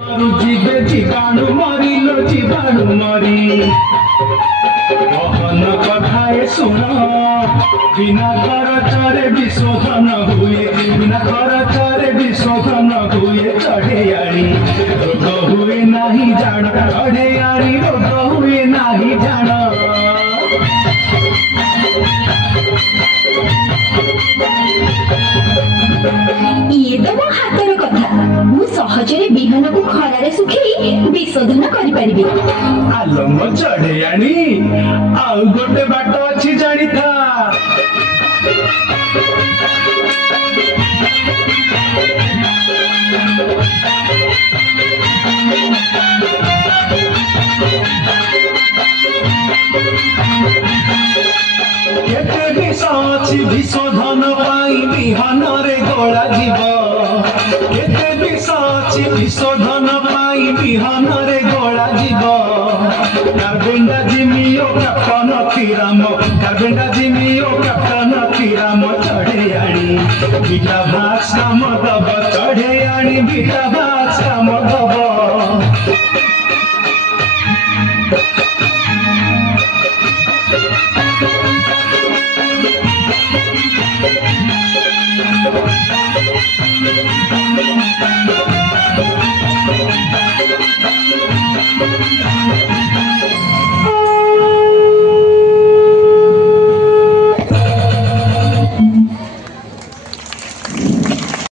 जीवे जीवाणु मरिलो जीवाणु मरी गहन कथाए सुन बिना खरचरे विशोधन हुए बिना खरचरे विशोधन हुए चढ़ेयाणी रोग हुए नहीं जान चढ़ेयाणी रोग हुए नहीं जान ये तो मो हाथर कथा मु सहजरे बिहन को खरारे सुखी विशोधन करि परिबे। आलो मो चढ़ेयाणी आउ गोटे बाट अछि जानि था केते विष अछि विशोधन पाई बिहन रे गोला जीव केते विष अछि विशोधन पाई बिहन रे गोला जीव कार्बेंडा जिमियो कैप्टन किराम कार्बेंडा जिमियो कैप्टन किराम चढ़ेयाणी बीटा भास काम दब चढ़ेयाणी बीटा भास काम दब